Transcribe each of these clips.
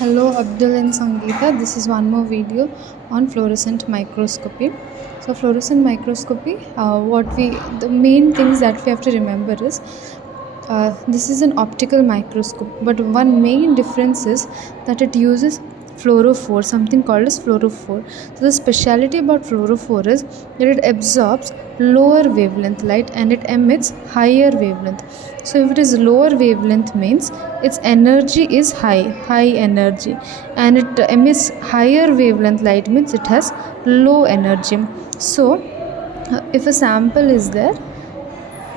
Hello Abdul and Sangeeta. This is one more video on fluorescent microscopy. So fluorescent microscopy, the main things that we have to remember is this is an optical microscope, but one main difference is that it uses fluorophore, something called as fluorophore. So the speciality about fluorophore is that it absorbs lower wavelength light and it emits higher wavelength. So if it is lower wavelength means its energy is high energy, and it emits higher wavelength light means it has low energy. So if a sample is there,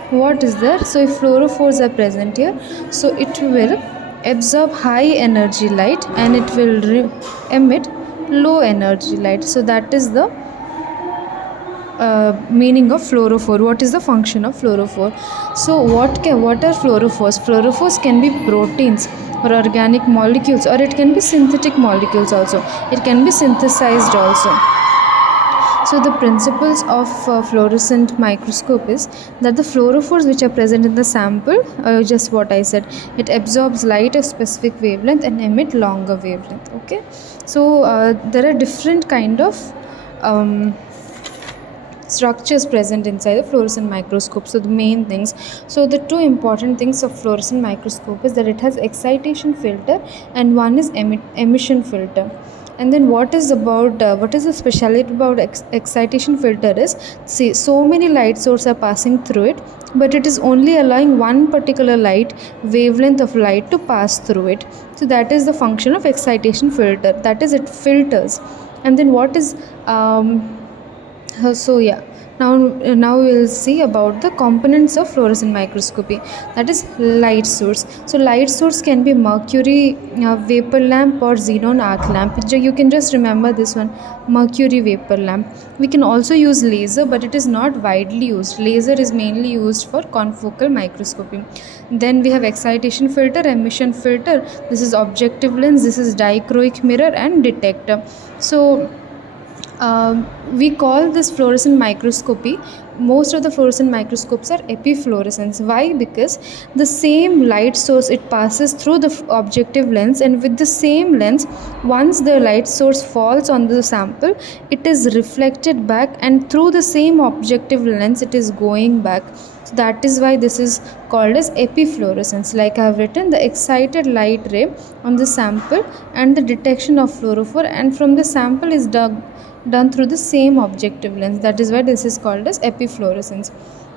what is there, so if fluorophores are present here, so it will absorb high energy light and it will emit low energy light. So that is the meaning of fluorophore. What is the function of fluorophore? So what are fluorophores? Fluorophores can be proteins or organic molecules, or it can be synthetic molecules also. It can be synthesized also. So the principles of fluorescent microscope is that the fluorophores which are present in the sample, just what I said, it absorbs light of specific wavelength and emit longer wavelength. Okay, so there are different kind of structures present inside the fluorescent microscope. So the main things, so the two important things of fluorescent microscope is that it has excitation filter and one is emission filter. And then what is the speciality about excitation filter is, see, so many light sources are passing through it, but it is only allowing one particular light wavelength of light to pass through it. So that is the function of excitation filter, that is, it filters. And then what is so yeah, now we will see about the components of fluorescent microscopy, that is light source. So light source can be mercury vapor lamp or xenon arc lamp. You can just remember this one, mercury vapor lamp. We can also use laser, but it is not widely used. Laser is mainly used for confocal microscopy. Then we have excitation filter, emission filter, this is objective lens, this is dichroic mirror and detector. So we call this fluorescent microscopy, most of the fluorescent microscopes are epifluorescence. Why? Because the same light source, it passes through the objective lens, and with the same lens, once the light source falls on the sample, it is reflected back, and through the same objective lens it is going back. So that is why this is called as epifluorescence. Like I have written, the excited light ray on the sample and the detection of fluorophore, and from the sample is done through the same objective lens. That is why this is called as epifluorescence.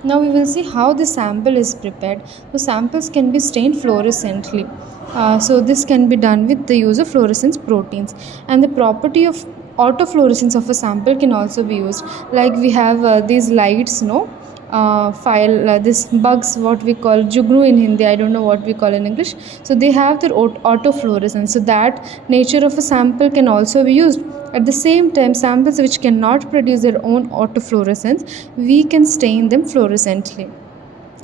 Now we will see how the sample is prepared. So samples can be stained fluorescently. So this can be done with the use of fluorescence proteins, and the property of autofluorescence of a sample can also be used. Like we have these lights, this bugs, what we call jugnu in Hindi, I don't know what we call in English. So they have their autofluorescence, so that nature of a sample can also be used. At the same time, samples which cannot produce their own autofluorescence, we can stain them fluorescently.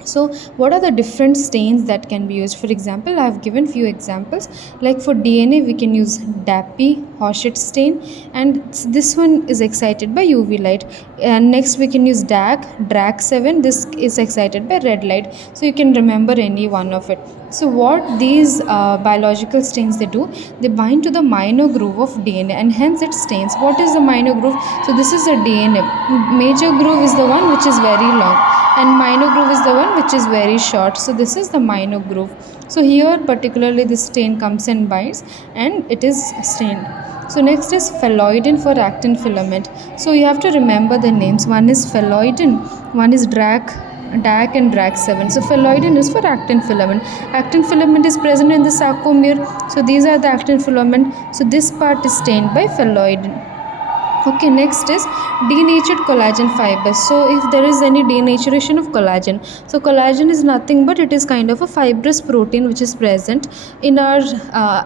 So what are the different stains that can be used? For example, I have given few examples. Like for DNA, we can use DAPI, Hauschett stain, and this one is excited by UV light. And next we can use DRAC7, this is excited by red light. So you can remember any one of it. So what these biological stains they do, they bind to the minor groove of DNA and hence it stains. What is the minor groove? So this is the DNA. Major groove is the one which is very long, and minor groove is the one which is very short. So this is the minor groove. So here particularly this stain comes and binds and it is stained. So next is phalloidin for actin filament. So you have to remember the names. One is phalloidin, one is DAC and DRAC7. So phalloidin is for actin filament. Actin filament is present in the sarcomere. So these are the actin filament. So this part is stained by phalloidin. Okay, next is denatured collagen fibers. So if there is any denaturation of collagen, so collagen is nothing but it is kind of a fibrous protein which is present in our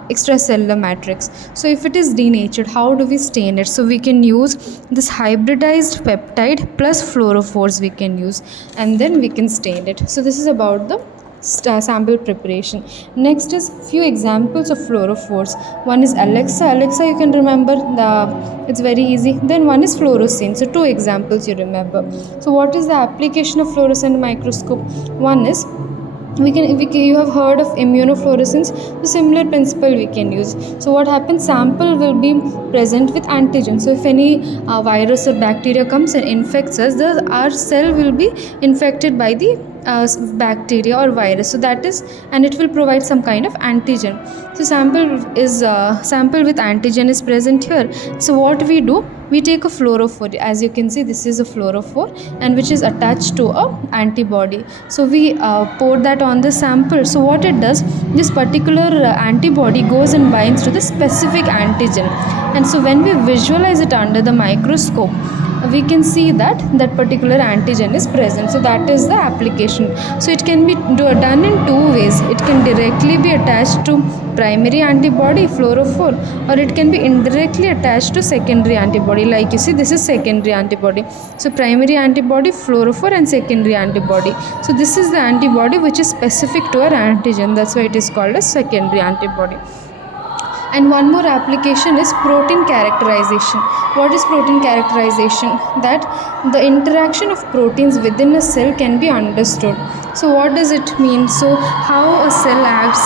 extracellular matrix. So if it is denatured, how do we stain it? So we can use this hybridized peptide plus fluorophores we can use, and then we can stain it. So this is about the sample preparation. Next is few examples of fluorophores. One is Alexa, you can remember, it's very easy. Then one is fluorescence. So two examples you remember. So what is the application of fluorescent microscope? One is you have heard of immunofluorescence. The similar principle we can use. So what happens, sample will be present with antigen. So if any virus or bacteria comes and infects us, our cell will be infected by the bacteria or virus, so that is, and it will provide some kind of antigen. So sample with antigen is present here. So what we do, we take a fluorophore. As you can see, this is a fluorophore, and which is attached to a antibody. So we pour that on the sample. So what it does, this particular antibody goes and binds to the specific antigen, and so when we visualize it under the microscope, we can see that that particular antigen is present. So that is the application. So it can be done in two ways. It can directly be attached to primary antibody fluorophore, or it can be indirectly attached to secondary antibody. Like you see, this is secondary antibody. So primary antibody fluorophore and secondary antibody. So this is the antibody which is specific to our antigen. That's why it is called a secondary antibody. And one more application is protein characterization. What is protein characterization? That the interaction of proteins within a cell can be understood. So what does it mean? So how a cell acts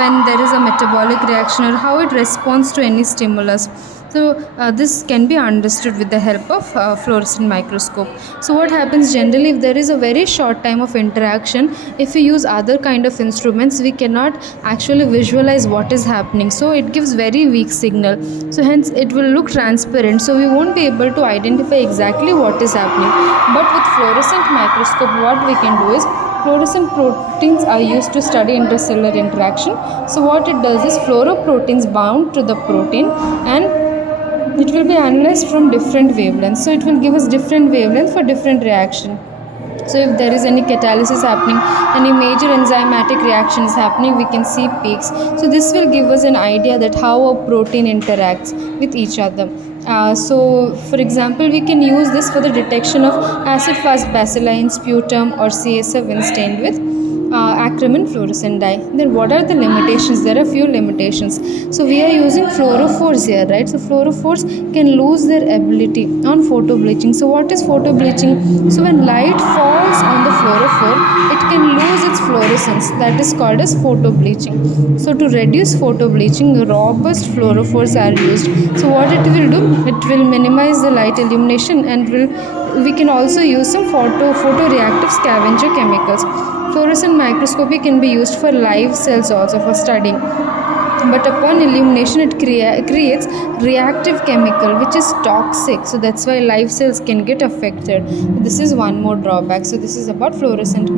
when there is a metabolic reaction, or how it responds to any stimulus. So this can be understood with the help of fluorescent microscope. So what happens generally, if there is a very short time of interaction, if we use other kind of instruments, we cannot actually visualize what is happening. So it gives very weak signal. So hence it will look transparent. So we won't be able to identify exactly what is happening. But with fluorescent microscope, what we can do is, fluorescent proteins are used to study intercellular interaction. So what it does is, fluoroproteins bound to the protein, and it will be analyzed from different wavelengths. So it will give us different wavelength for different reaction. So if there is any catalysis happening, any major enzymatic reaction is happening, we can see peaks. So this will give us an idea that how a protein interacts with each other. So for example, we can use this for the detection of acid-fast bacilli in sputum or CSF when stained with acromin fluorescent dye. Then what are the limitations? There are few limitations. So we are using fluorophores here, right? So fluorophores can lose their ability on photo bleaching. So what is photo bleaching? So when light falls on the fluorophore, it can lose its fluorescence. That is called as photo bleaching. So to reduce photo bleaching, robust fluorophores are used. So what it will do? It will minimize the light illumination, and we can also use some photoreactive scavenger chemicals. Fluorescent microscopy can be used for live cells also for studying. But upon illumination, it creates reactive chemical which is toxic. So that's why live cells can get affected. This is one more drawback. So this is about fluorescent